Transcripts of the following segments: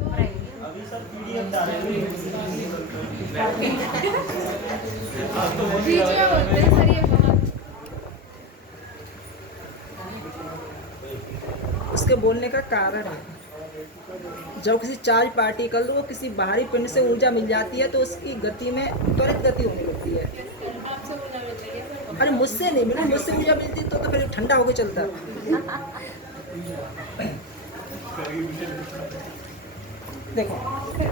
अभी सब पीडीएफ डाल रहे हैं। बीच में बोलते हैं सर ये बहुत। उसके बोलने का कारण है, जब किसी चार्ज पार्टिकल को किसी बाहरी पिंड से ऊर्जा मिल जाती है तो उसकी गति में त्वरित गति होने लगती है। आपसे बोला मिलता है सर। अरे मुझसे नहीं मिला, मुझसे ऊर्जा मिलती तो फिर ठंडा होकर चलता। देखो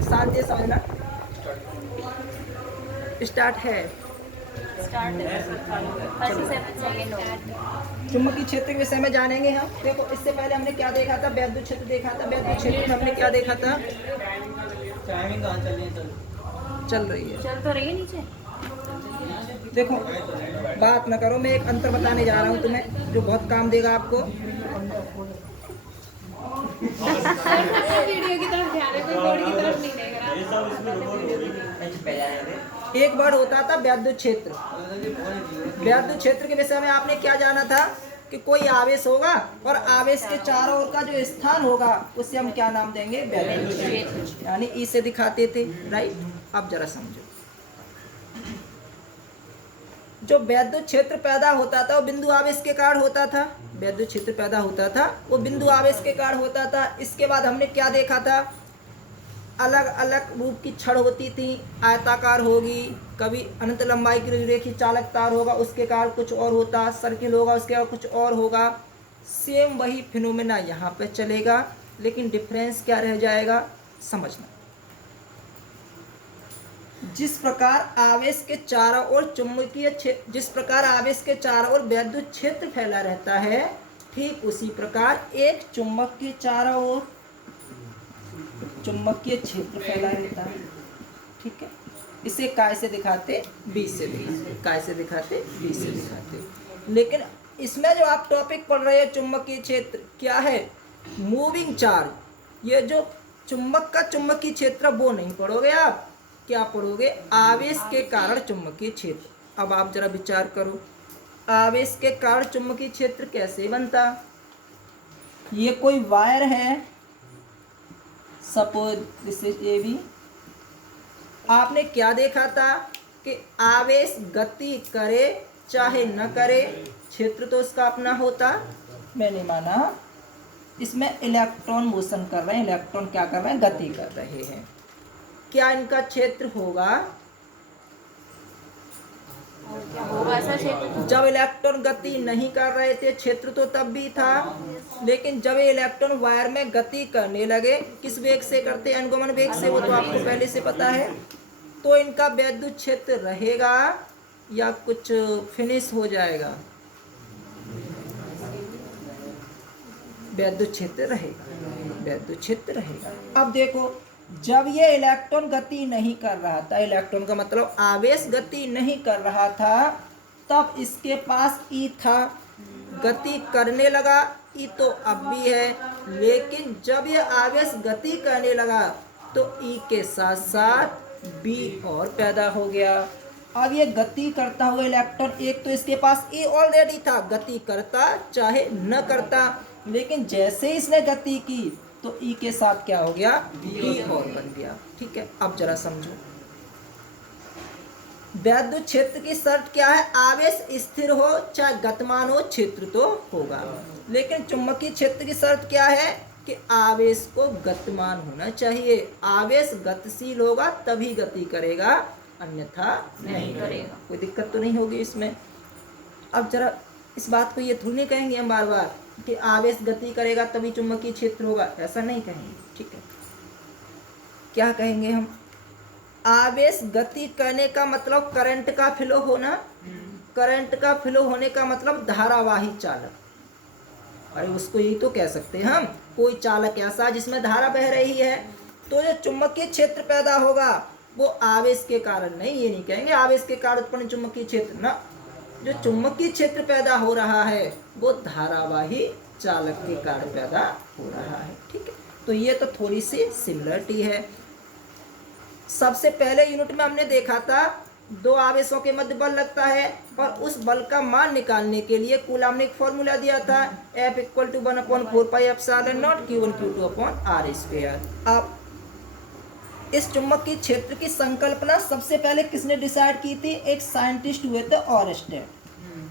शांति से समझना, स्टार्ट है। चुंबकीय क्षेत्र के विषय में जानेंगे हम। देखो इससे पहले हमने क्या देखा था, वैद्युत क्षेत्र देखा था। वैद्युत क्षेत्र में हमने क्या देखा था, टाइमिंग कहाँ चल रही है? चल रही है, चल तो रही है नीचे। देखो बात न करो, मैं एक अंतर बताने जा रहा हूँ तुम्हें जो बहुत काम देगा आपको। वीडियो की तरफ ध्यान है, कोई बोर्ड की तरफ नहीं देख रहा। ये सब इसमें एक वर्ड होता था वैद्युत क्षेत्र। वैद्युत क्षेत्र के विषय में आपने क्या जाना था कि कोई आवेश होगा और आवेश के चारों ओर का जो स्थान होगा उसे हम क्या नाम देंगे, वैद्युत क्षेत्र, यानी ई से दिखाते थे, राइट। अब जरा समझो, जो वैद्युत क्षेत्र पैदा होता था वो बिंदु आवेश के कारण होता था। वैद्युत क्षेत्र पैदा होता था वो बिंदु आवेश के कारण होता था। इसके बाद हमने क्या देखा था, अलग अलग रूप की छड़ होती थी, आयताकार होगी, कभी अनंत लंबाई की रेखी चालक तार होगा उसके कारण कुछ और होता, सर्किल होगा उसके कारण कुछ और होगा। सेम वही फिनोमेना यहाँ पे चलेगा, लेकिन डिफरेंस क्या रह जाएगा, समझना। जिस प्रकार आवेश के चारों ओर चुंबकीय क्षेत्र, जिस प्रकार आवेश के चारों ओर वैद्युत क्षेत्र फैला रहता है, ठीक उसी प्रकार एक चुंबक के चारों ओर चुंबकीय क्षेत्र फैला रहता है। ठीक है, इसे काय से दिखाते, बी से दिखाते, काय से दिखाते, बी से दिखाते। लेकिन इसमें जो आप टॉपिक पढ़ रहे हैं चुंबकीय क्षेत्र क्या है, मूविंग चार्ज। ये जो चुंबक का चुंबकीय क्षेत्र वो नहीं पढ़ोगे आप, क्या पढ़ोगे, आवेश के कारण चुंबकीय क्षेत्र। अब आप जरा विचार करो, आवेश के कारण चुंबकीय क्षेत्र कैसे बनता। ये कोई वायर है, suppose this is a b. आपने क्या देखा था कि आवेश गति करे चाहे न करे, क्षेत्र तो उसका अपना होता। मैंने माना इसमें इलेक्ट्रॉन मोशन कर रहे हैं, इलेक्ट्रॉन क्या कर रहे हैं, गति कर रहे हैं, क्या इनका क्षेत्र होगा, होगा ऐसा क्षेत्र। जब इलेक्ट्रॉन गति नहीं कर रहे थे क्षेत्र तो तब भी था, लेकिन जब ये इलेक्ट्रॉन वायर में गति करने लगे, किस वेग से करते हैं, अनुगमन वेग से, वो तो आपको पहले से पता है। तो इनका वैद्युत क्षेत्र रहेगा या कुछ फिनिश हो जाएगा, वैद्युत क्षेत्र रहेगा, वैद्युत क्षेत्र रहेगा। अब देखो, जब ये इलेक्ट्रॉन गति नहीं कर रहा था, इलेक्ट्रॉन का मतलब आवेश गति नहीं कर रहा था, तब इसके पास ई था, गति करने लगा, ई तो अब भी है, लेकिन जब ये आवेश गति करने लगा तो ई के साथ साथ बी और पैदा हो गया। अब ये गति करता हुआ इलेक्ट्रॉन, एक तो इसके पास ए ऑलरेडी था, गति करता चाहे न करता, लेकिन जैसे इसने गति की तो ई के साथ क्या हो गया, बी और बन गया। ठीक है, अब जरा समझो, वैद्युत क्षेत्र की शर्त क्या है, आवेश स्थिर हो चाहे गतिमान हो, क्षेत्र तो होगा। लेकिन चुंबकीय क्षेत्र की शर्त क्या है कि आवेश को गतिमान होना चाहिए, आवेश गतिशील होगा तभी गति करेगा, अन्यथा नहीं करेगा। कोई दिक्कत तो नहीं होगी इसमें। अब जरा इस बात को ये थोड़ी नहीं कहेंगे हम बार बार कि आवेश गति करेगा तभी चुंबकीय क्षेत्र होगा, ऐसा नहीं कहेंगे। ठीक है, क्या कहेंगे हम, आवेश गति करने का मतलब करंट का फ्लो होना, करंट का फ्लो होने का मतलब धारावाही चालक। अरे उसको यही तो कह सकते हैं हम, कोई चालक ऐसा जिसमें धारा बह रही है। तो जो चुंबकीय क्षेत्र पैदा होगा वो आवेश के कारण नहीं, ये नहीं कहेंगे आवेश के कारण उत्पन्न चुंबकीय क्षेत्र ना, जो चुंबकीय क्षेत्र पैदा हो रहा है वो धारावाही चालक के कारण पैदा हो रहा है। ठीक है, तो ये तो थोड़ी सी सिमिलरिटी है। सबसे पहले यूनिट में हमने देखा था दो आवेशों के मध्य बल लगता है और उस बल का मान निकालने के लिए कूलॉम ने एक फॉर्मूला दिया था, F = 1/4 pi epsilon not Q1 Q2 upon R square. अब इस चुंबकीय क्षेत्र की संकल्पना सबसे पहले किसने डिसाइड की थी? एक साइंटिस्ट हुए थे ऑरेस्टेड।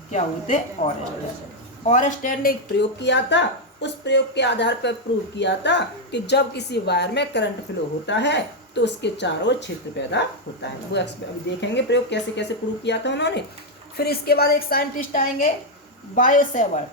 क्या हुए थे? ऑरेस्टेड। ऑरेस्टेड ने एक प्रयोग किया था। उस प्रयोग के आधार पर प्रूव किया था कि जब किसी वायर में करंट फ्लो होता है तो उसके चारों ओर क्षेत्र पैदा होता है। वो अभी देखेंगे प्रयोग कैसे कैसे प्रूव किया था उन्होंने। फिर इसके बाद एक साइंटिस्ट आएंगे, बायो सेवर्ट।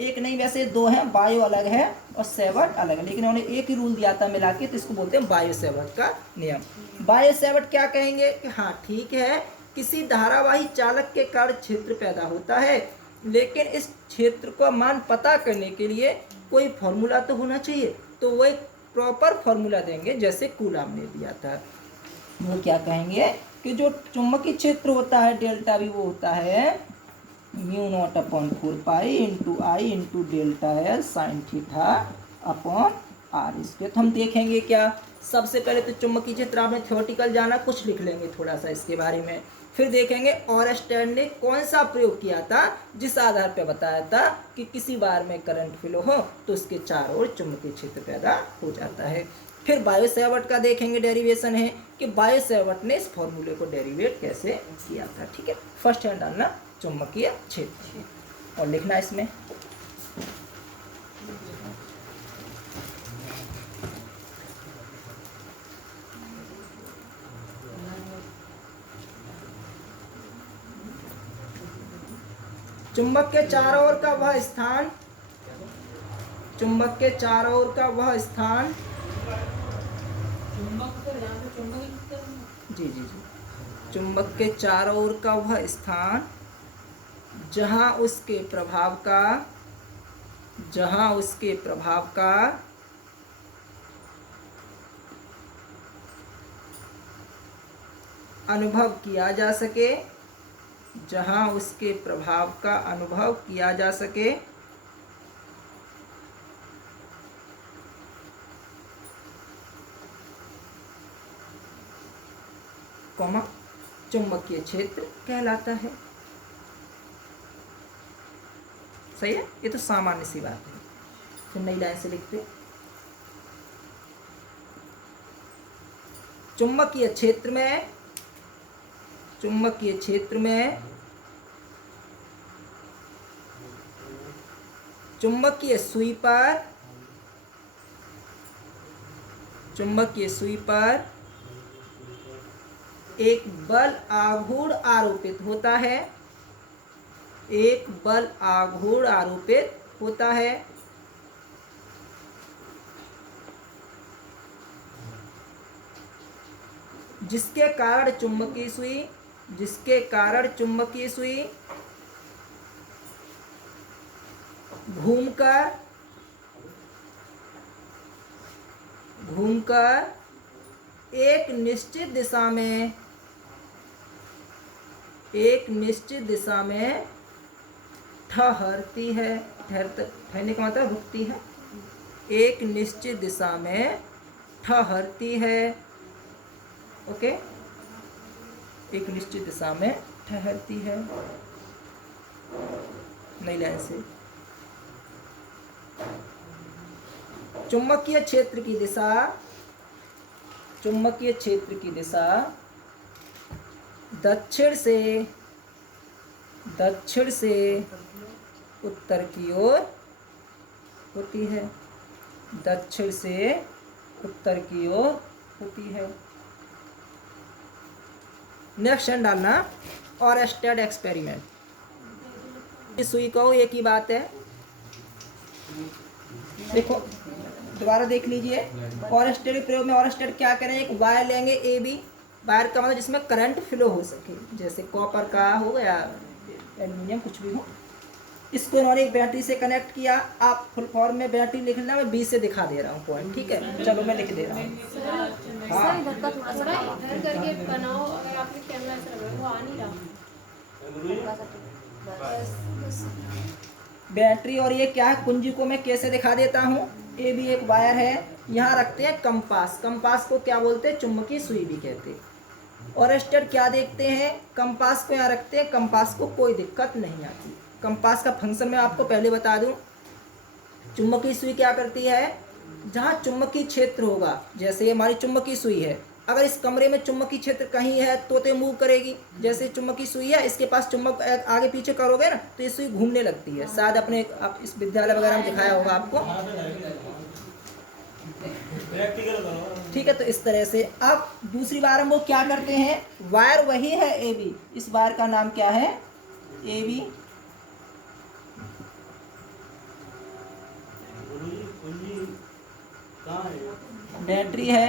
एक नहीं, वैसे दो हैं, बायो अलग है और सेवर्ट अलग है, लेकिन उन्होंने एक ही रूल दिया था मिला के, तो इसको बोलते हैं बायो सेवर्ट का नियम। बायो सेवर्ट क्या कहेंगे कि हाँ ठीक है, किसी धारावाही चालक के कारण क्षेत्र पैदा होता है, लेकिन इस क्षेत्र का मान पता करने के लिए कोई फॉर्मूला तो होना चाहिए। तो वो एक प्रॉपर फॉर्मूला देंगे जैसे कूलॉम ने दिया था। वो क्या कहेंगे कि जो चुंबकीय क्षेत्र होता है डेल्टा भी, वो होता है mu naught upon 4 pi into I into delta l sine theta upon r square. तो हम देखेंगे क्या, सबसे पहले तो चुंबकीय क्षेत्र आपने थ्योरेटिकल जाना, कुछ लिख लेंगे थोड़ा सा इसके बारे में। फिर देखेंगे ऑरेस्टेड ने कौन सा प्रयोग किया था जिस आधार पर बताया था कि किसी वायर में करंट फ्लो हो तो उसके चारों ओर चुंबकीय क्षेत्र पैदा हो जाता है। फिर बायो सेवर्ट का देखेंगे डेरिवेशन है कि बायो सेवर्ट ने इस फॉर्मूले को डेरिवेट कैसे किया था। ठीक है, फर्स्ट हैंड डालना चुंबकीय क्षेत्र और लिखना इसमें। चुंबक के चारों ओर का वह स्थान, चुंबक के चारों ओर का वह स्थान, जी जी जी, चुंबक के चारों ओर का वह स्थान जहां उसके प्रभाव का अनुभव किया जा सके, जहां उसके प्रभाव का अनुभव किया जा सके, कॉमा चुंबकीय क्षेत्र कहलाता है। सही है, ये तो सामान्य सी बात है। फिर नई लाइन से लिखते, चुंबकीय क्षेत्र में चुंबकीय सुई पर एक बल आघूर्ण आरोपित होता है, एक बल आघूर्ण आरोपित होता है, जिसके कारण चुंबकीय सुई घूमकर एक निश्चित दिशा में ठहरती है। ठहरने का मतलब रुकती है। एक निश्चित दिशा में ठहरती है। ओके, एक निश्चित दिशा में ठहरती है। नई लाइन से, चुंबकीय क्षेत्र की दिशा दक्षिण से उत्तर की ओर होती है। दक्षिण से उत्तर की ओर होती है। नेक्स्ट डालना ऑरेस्टेड एक्सपेरिमेंट। इस सुई को एक ही बात है, देखो दोबारा देख लीजिए। ऑरेस्टेड प्रयोग में ऑरेस्टेड क्या करें, एक वायर लेंगे ए बी, वायर का मतलब जिसमें करंट फ्लो हो सके, जैसे कॉपर का हो गया, एल्युमिनियम कुछ भी हो। इसको इन्होंने एक बैटरी से कनेक्ट किया। आप फुल फॉर्म में बैटरी लिख लेना, मैं 20 से दिखा दे रहा हूँ पॉइंट। ठीक है, चलो मैं लिख दे रहा हूँ। हाँ, थोड़ा इधर करके बनाओ, अगर आपने कैमरा ऐसा लगा वो आ नहीं रहा। बैटरी और ये क्या है, कुंजी को मैं कैसे दिखा देता हूँ। ये भी एक वायर है, यहाँ रखते हैं कंपास। कंपास को क्या बोलते हैं, चुंबकीय सुई भी कहते हैं। ऑरेस्टेड क्या देखते हैं, कंपास को यहाँ रखते हैं। कंपास को कोई दिक्कत नहीं आती। कंपास का फंक्शन मैं आपको पहले बता दूं। चुंबकीय सुई क्या करती है, जहाँ चुंबकीय क्षेत्र होगा, जैसे ये हमारी चुंबकीय सुई है, अगर इस कमरे में चुंबकीय क्षेत्र कहीं है तो ये मूव करेगी। जैसे चुंबकीय सुई है, इसके पास चुंबक आगे पीछे करोगे ना तो ये सुई घूमने लगती है। शायद अपने आप इस विद्यालय वगैरह में दिखाया होगा आपको। प्रैक्टिकल करो। ठीक है, तो इस तरह से अब दूसरी बार हम वो क्या करते हैं, वायर वही है ए बी, इस वायर का नाम क्या है, ए बी। बैटरी है,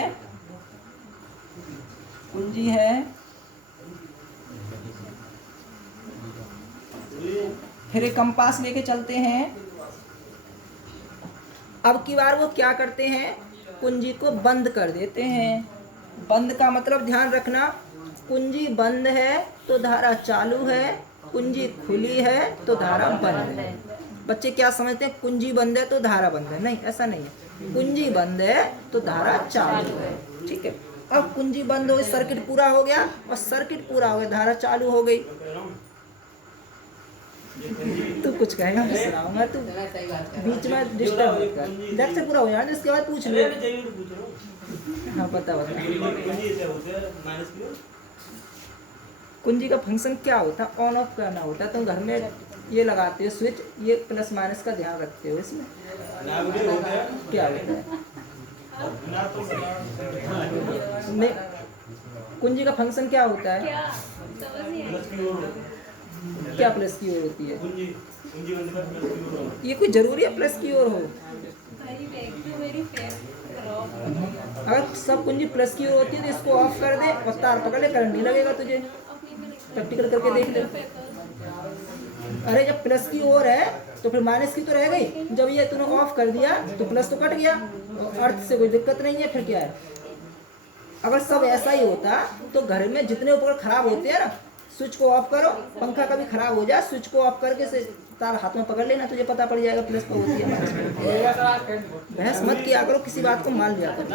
कुंजी है, फिर एक कंपास लेके चलते हैं। अब की बार वो क्या करते हैं, कुंजी को बंद कर देते हैं। बंद का मतलब ध्यान रखना, कुंजी बंद है तो धारा चालू है, कुंजी खुली है तो धारा बंद है। बच्चे क्या समझते हैं, कुंजी बंद है तो धारा बंद है? नहीं, ऐसा नहीं है। कुंजी बंद है तो धारा चालू है। ठीक है, अब कुंजी बंद हो गई, सर्किट पूरा हो गया, और सर्किट पूरा हो गया, धारा चालू हो गई। तू कुछ कहेगा मैं सुनाऊंगा, तू बीच में डिस्टर्ब मत कर। देख से पूरा हो जाए इसके बाद पूछ ले। हाँ बता। कुंजी का फंक्शन क्या होता है, ऑन ऑफ करना होता है। तुम घर में ये लगाते हो स्विच, ये प्लस माइनस का ध्यान रखते हो। इसमें क्या होता है, नहीं, कुंजी का फंक्शन क्या होता है, क्या प्लस की ओर होती है? ये कोई जरूरी है प्लस की ओर हो? अगर सब कुंजी प्लस की ओर होती है तो इसको ऑफ कर दे और तार पकड़ ले, करंट नहीं लगेगा तुझे। प्रैक्टिकल करके देख ले। अरे जब प्लस की ओर है तो फिर माइनस की तो रह गई। जब ये तूने ऑफ कर दिया तो प्लस तो कट गया, अर्थ से कोई दिक्कत नहीं है। फिर क्या है, अगर सब ऐसा ही होता तो घर में जितने उपकरण खराब होते हैं ना, स्विच को ऑफ करो, पंखा कभी खराब हो जाए, स्विच को ऑफ करके से तार हाथ में पकड़ लेना, तुझे पता पड़ जाएगा प्लस पर होती है माइनस पर। बहस मत किया करो, किसी बात को मान लिया करो।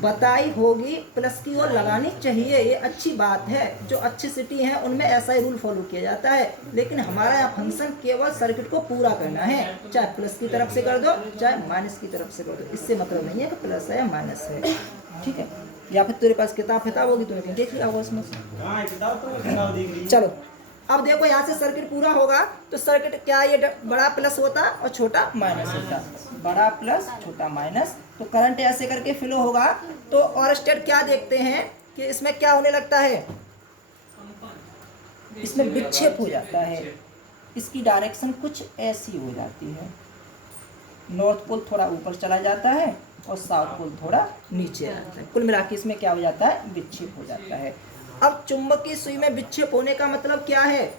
बताई होगी प्लस की ओर लगानी चाहिए, ये अच्छी बात है। जो अच्छी सिटी है उनमें ऐसा ही रूल फॉलो किया जाता है। लेकिन हमारा यहाँ फंक्शन केवल सर्किट को पूरा करना है, चाहे प्लस की तरफ से कर दो चाहे माइनस की तरफ से कर दो। इससे मतलब नहीं है कि प्लस है या माइनस है। ठीक है, या फिर तेरे पास किताब होगी तुम्हें देख लिया होगा उसमें। चलो अब देखो, यहाँ से सर्किट पूरा होगा तो सर्किट क्या, ये बड़ा प्लस होता और छोटा माइनस होता, बड़ा प्लस छोटा माइनस। तो करंट ऐसे करके फ्लो होगा। तो और स्टेट क्या देखते हैं कि इसमें क्या होने लगता है, इसमें विक्षेप हो जाता है। इसकी डायरेक्शन कुछ ऐसी हो जाती है, नॉर्थ पोल थोड़ा ऊपर चला जाता है और साउथ पोल थोड़ा नीचे आता है। कुल मिला के इसमें क्या हो जाता है, विक्षेप हो जाता है। अब चुंबकीय सुई में विक्षेप होने का मतलब क्या है,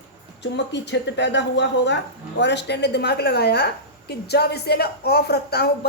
चुंबकीय क्षेत्र पैदा हुआ होगा। और स्टैंड ने दिमाग लगाया कि जब इसे मैं ऑफ रखता हूँ,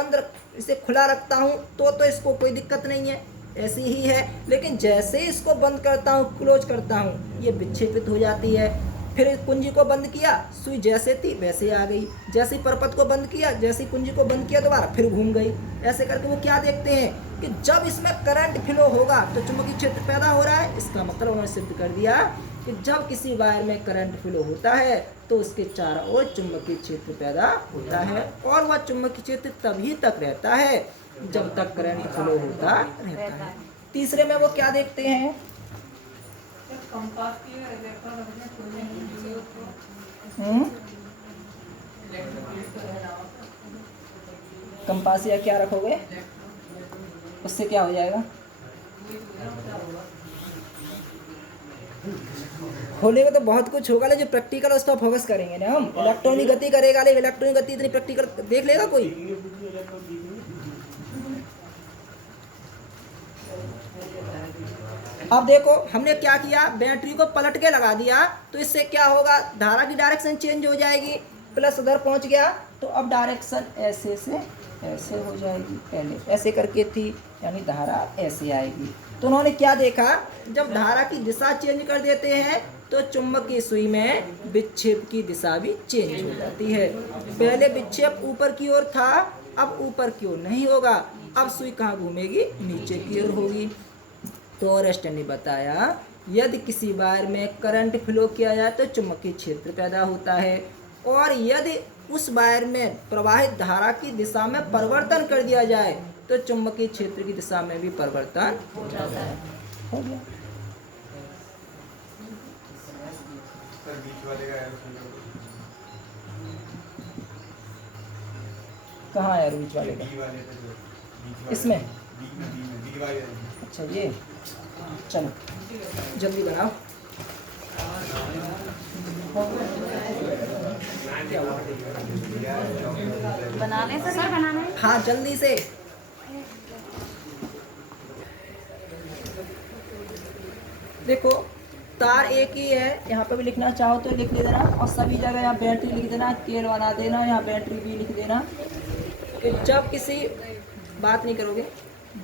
इसे खुला रखता हूँ तो इसको कोई दिक्कत नहीं है, ऐसी ही है। लेकिन जैसे ही इसको बंद करता हूँ, क्लोज करता हूँ, ये विक्षेपित हो जाती है। फिर कुंजी को बंद किया, सुई जैसे थी वैसे आ गई। जैसे ही परपथ को बंद किया, जैसे ही कुंजी को बंद किया, दोबारा फिर घूम गई। ऐसे करके वो क्या देखते हैं कि जब इसमें करंट फ्लो होगा तो चुंबकीय क्षेत्र पैदा हो रहा है। इसका मतलब उन्होंने सिद्ध कर दिया कि जब किसी वायर में करंट फ्लो होता है तो उसके चारों ओर चुंबकीय क्षेत्र पैदा होता है। और वह चुंबकीय क्षेत्र तभी तक रहता है जब तक करंट फ्लो होता रहता है। तीसरे में वो क्या देखते हैं, कंपास या क्या रखोगे, उससे क्या हो जाएगा, खोलेगा तो बहुत कुछ होगा। लेकिन जो प्रैक्टिकल उस पर फोकस करेंगे ना हम। इलेक्ट्रॉन की गति करेगा, लेकिन इलेक्ट्रॉन की गति इतनी प्रैक्टिकल देख लेगा कोई? अब देखो हमने क्या किया, बैटरी को पलट के लगा दिया तो इससे क्या होगा, धारा की डायरेक्शन चेंज हो जाएगी। प्लस उधर पहुंच गया तो अब डायरेक्शन ऐसे से ऐसे हो जाएगी, पहले ऐसे करके थी यानी धारा ऐसे आएगी। तो उन्होंने क्या देखा, जब धारा की दिशा चेंज कर देते हैं तो चुंबकीय सुई में विक्षेप की दिशा भी चेंज हो जाती है। पहले विक्षेप ऊपर की ओर था, अब ऊपर की ओर नहीं होगा। अब सुई कहाँ घूमेगी, नीचे की ओर होगी। तो ऑरेस्टन ने बताया यदि किसी वायर में करंट फ्लो किया जाए तो चुंबकीय क्षेत्र पैदा होता है, और यदि उस वायर में प्रवाहित धारा की दिशा में परिवर्तन कर दिया जाए तो चुंबकीय क्षेत्र की दिशा में भी परिवर्तन हो जाता है। हो गया। कहाँ है बीच वाले का? इसमें? अच्छा ये, चलो जल्दी बनाओ। बनाने सर बनाना है। हाँ जल्दी से। देखो तार एक ही है, यहाँ पे भी लिखना चाहो तो लिख देना, और सभी जगह यहाँ बैटरी लिख देना, केल बना देना, यहाँ बैटरी भी लिख देना। कि जब किसी, बात नहीं करोगे,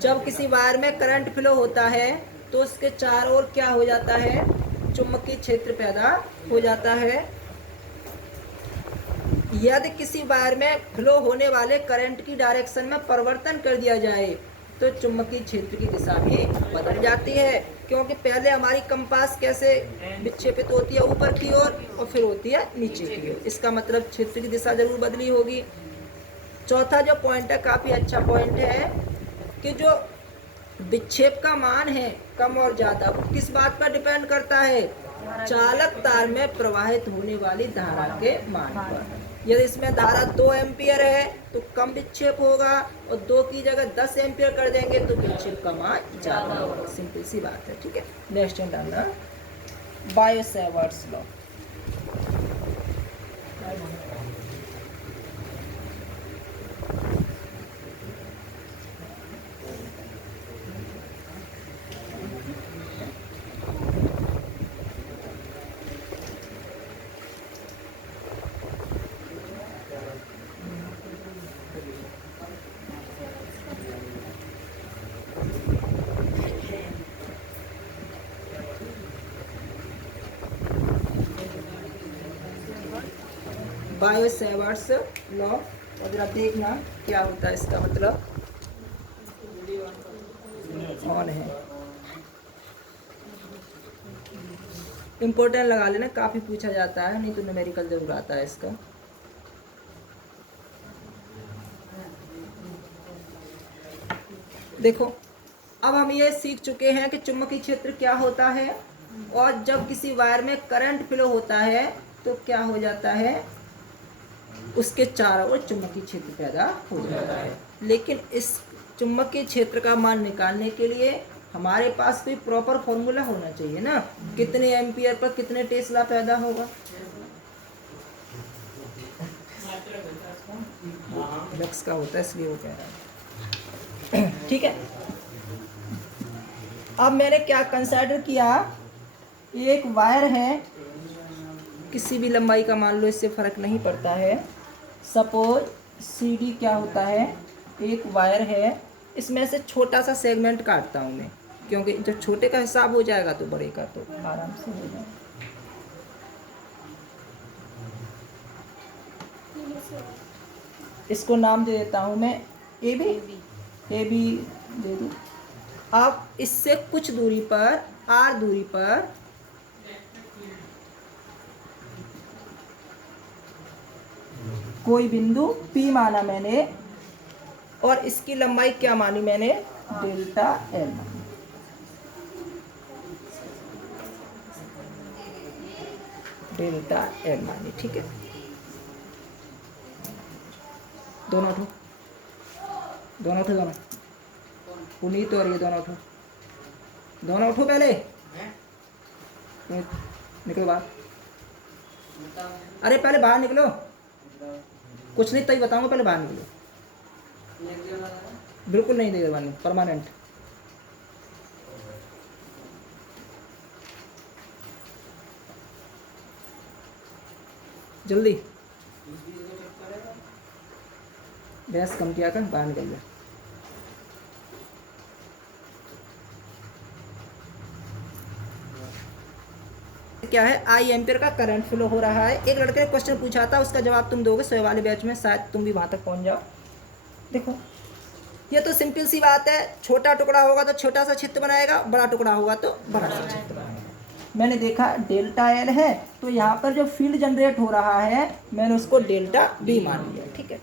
जब किसी वायर में करंट फ्लो होता है तो उसके चारों ओर क्या हो जाता है? चुंबकीय क्षेत्र पैदा हो जाता है। यदि किसी वायर में फ्लो होने वाले करंट की डायरेक्शन में परिवर्तन कर दिया जाए तो चुंबकीय क्षेत्र की दिशा भी बदल जाती है, क्योंकि पहले हमारी कंपास कैसे विक्षेपित होती है? ऊपर की ओर, और फिर होती है नीचे की ओर। इसका मतलब क्षेत्र की दिशा जरूर बदली होगी। चौथा जो पॉइंट है, काफ़ी अच्छा पॉइंट है, कि जो विक्षेप का मान है कम और ज़्यादा, वो किस बात पर डिपेंड करता है? चालक तार में प्रवाहित होने वाली धारा के मान पर। यदि इसमें धारा 2 एम्पियर है तो कम विक्षेप होगा, और 2 की जगह 10 एम्पियर कर देंगे तो विक्षेप का मान ज़्यादा होगा। सिंपल सी बात है, ठीक है। नेक्स्ट डालना बायो-सैवर्ट्स लॉ। बायो-सैवर्ट्स लॉ, और जरा देखना क्या होता है इसका मतलब। ऑन है, इम्पोर्टेंट लगा लेना, काफ़ी पूछा जाता है, नहीं तो न्यूमेरिकल जरूर आता है इसका। देखो अब हम ये सीख चुके हैं कि चुंबकीय क्षेत्र क्या होता है, और जब किसी वायर में करंट फ्लो होता है तो क्या हो जाता है? उसके चारों ओर चुंबकीय क्षेत्र पैदा हो जाता है। लेकिन इस चुंबकीय क्षेत्र का मान निकालने के लिए हमारे पास कोई प्रॉपर फॉर्मूला होना चाहिए ना। कितने एम्पियर पर कितने टेस्ला पैदा होगा? लक्स का होता है, इसलिए वो कह रहा है। ठीक है, अब मैंने क्या कंसिडर किया, एक वायर है, किसी भी लंबाई का मान लो, इससे फर्क नहीं पड़ता है। सपोज CD क्या होता है? एक वायर है, इसमें से छोटा सा सेगमेंट काटता हूँ मैं, क्योंकि जब छोटे का हिसाब हो जाएगा तो बड़े का तो आराम से हो जाएगा। इसको नाम दे देता हूँ मैं AB दे दूँ। अब इससे कुछ दूरी पर, R दूरी पर कोई बिंदु P माना मैंने, और इसकी लंबाई क्या मानी मैंने? डेल्टा L मानी। डेल्टा L मानी, ठीक है। दोनों उठो, दोनों पुनीत और ये दोनों उठो पहले। निकलो बाहर, अरे पहले बाहर निकलो, कुछ नहीं तभी बताऊंगा, पहले बाहर निकलो। बिल्कुल नहीं देगा बाहर, परमानेंट। जल्दी बहस कम किया कर, बाहर निकल जाए। क्या है? I एम्पियर का करंट फ्लो हो रहा है। एक लड़के ने क्वेश्चन पूछा था, उसका जवाब तुम दोगे 100 वाले बैच में, शायद तुम भी वहां तक पहुंच जाओ। देखो ये तो सिंपल सी बात है, छोटा टुकड़ा होगा तो छोटा सा क्षेत्र बनाएगा, बड़ा टुकड़ा होगा तो बड़ा सा क्षेत्र बनाएगा। मैंने देखा डेल्टा L है, तो यहाँ पर जो फील्ड जनरेट हो रहा है मैंने उसको डेल्टा B मान लिया, ठीक है।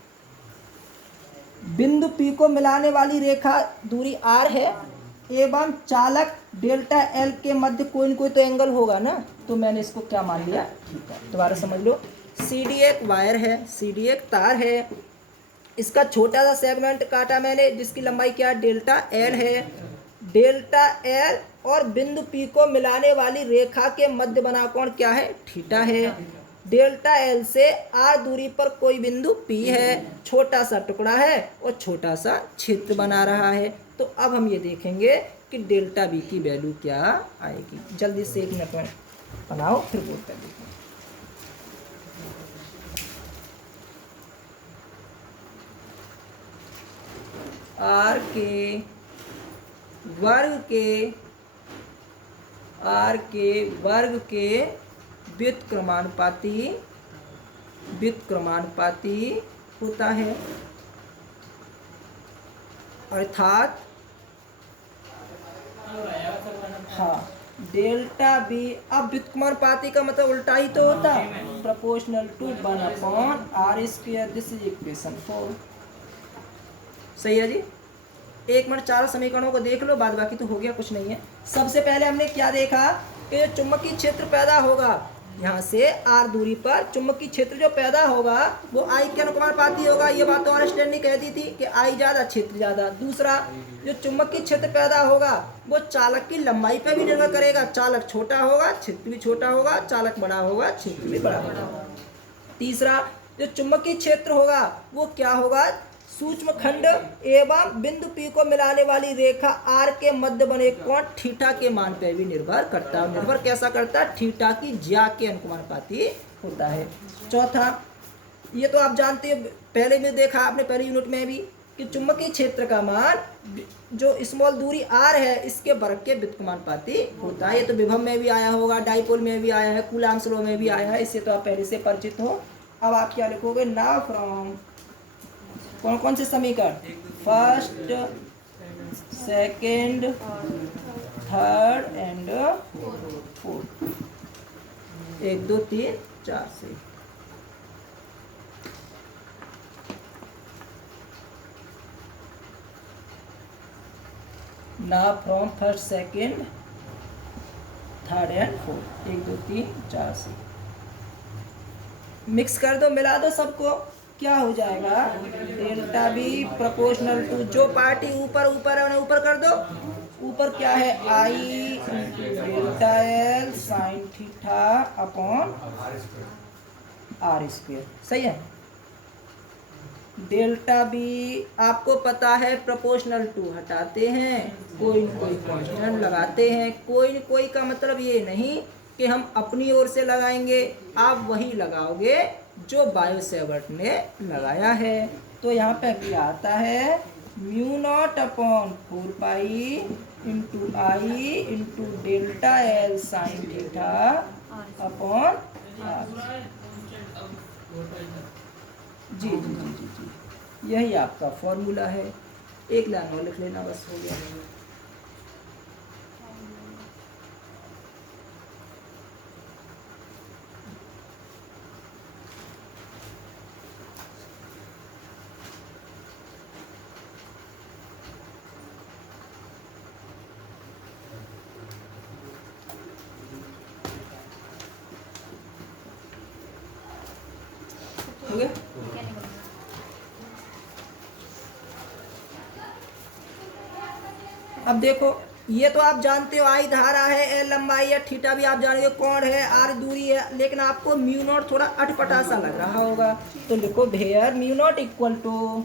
बिंदु P को मिलाने वाली रेखा दूरी R है एवं चालक डेल्टा L के मध्य कोई न कोई तो एंगल होगा ना, तो मैंने इसको क्या मान लिया, ठीक है। दोबारा समझ लो, CD एक वायर है, CD एक तार है, इसका छोटा सा सेगमेंट काटा मैंने जिसकी लंबाई क्या है, डेल्टा L है। डेल्टा L और बिंदु P को मिलाने वाली रेखा के मध्य बना कोण क्या है, थीटा है। डेल्टा L से R दूरी पर कोई बिंदु P है, छोटा सा टुकड़ा है और छोटा सा क्षेत्र बना रहा है। तो अब हम ये देखेंगे कि डेल्टा B की वैल्यू क्या आएगी। जल्दी से 1 मिनट में बनाओ फिर बोल कर देखें। R के वर्ग के व्युत्क्रमानुपाती होता है, अर्थात हाँ डेल्टा बी। अब व्युत्क्रमानुपाती का मतलब उल्टा ही तो होता, proportional to 1/r²। This is equation 4। सही है जी। 1 मिनट 4 समीकरणों को देख लो, बाद बाकी तो हो गया, कुछ नहीं है। सबसे पहले हमने क्या देखा कि जो चुंबकीय क्षेत्र पैदा होगा यहाँ से R दूरी पर, चुंबकीय क्षेत्र जो पैदा होगा वो I के अनुपाती होगा। ये बात तो ऑनस्टैंड नहीं कहती थी कि I ज़्यादा क्षेत्र ज़्यादा। दूसरा, जो चुंबकीय क्षेत्र पैदा होगा वो चालक की लंबाई पर भी निर्भर करेगा। चालक छोटा होगा क्षेत्र भी छोटा होगा, चालक बड़ा होगा क्षेत्र भी बड़ा होगा। तीसरा, जो चुंबकीय क्षेत्र होगा वो क्या होगा, सूक्ष्म खंड एवं बिंदु P को मिलाने वाली रेखा R के मध्य बने कोण थीटा के मान पर भी निर्भर करता है। निर्भर कैसा करता है, थीटा की ज्या के अनुपाती होता है। चौथा, ये तो आप जानते हो, पहले भी देखा आपने पहली यूनिट में भी, कि चुंबकीय क्षेत्र का मान जो स्मॉल दूरी R है इसके वर्ग के व्युत्क्रमानुपाती होता है। ये तो विभव में भी आया होगा, डाइपोल में भी आया है, कूलॉम्स लॉ में भी आया है, इससे तो आप पहले से परिचित हो। अब आप क्या लिखोगे, नाउ फ्रॉम कौन कौन से समीकरण, first, second, third and fourth, 1 2 3 4 से। Now from first, second, third and fourth, 1 2 3 4 से मिक्स कर दो, मिला दो सबको, क्या हो जाएगा, डेल्टा बी प्रोपोर्शनल टू, जो पार्टी ऊपर ऊपर है उन्हें ऊपर कर दो, ऊपर क्या है, I delta L sine theta upon R²। सही है। डेल्टा बी आपको पता है प्रोपोर्शनल टू हटाते हैं, कोई न कोई कांस्टेंट लगाते हैं। कोई न कोई का मतलब ये नहीं कि हम अपनी ओर से लगाएंगे, आप वही लगाओगे जो बायो सेवर्ट ने लगाया है। तो यहाँ पे क्या आता है, μ0 upon 4 pi into I into delta L sine theta upon R। जी जी जी जी जी, यही आपका फॉर्मूला है। 1 लाइन और लिख लेना, बस हो गया। हो गया? अब देखो, ये तो आप जानते हो, आई धारा है, एल लंबाई है, थीटा भी आप जानते हो, कोण है, आर दूरी है, लेकिन आपको μ0 थोड़ा अटपटा सा लग रहा होगा, तो लिखो भेयर μ0 इक्वल टू,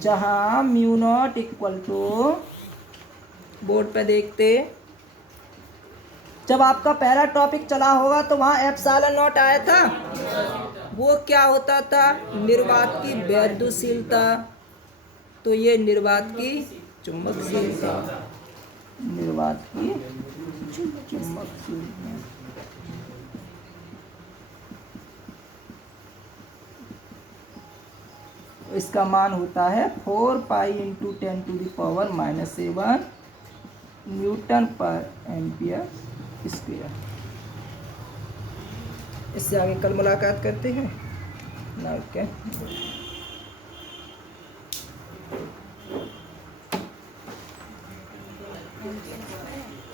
जहां μ0 इक्वल टू, बोर्ड पे देखते, जब आपका पहला टॉपिक चला होगा तो वहाँ ε0 आया था। वो क्या होता था, निर्वात की वैद्युशीलता। तो ये निर्वात की चुंबकशीलता, निर्वात की चुंबकशीलता। इसका मान होता है 4 पाई इंटू 10⁻⁻⁷ न्यूटन पर एम्पियर स्क्वायर। इससे आगे कल मुलाकात करते हैं ना, क्या। है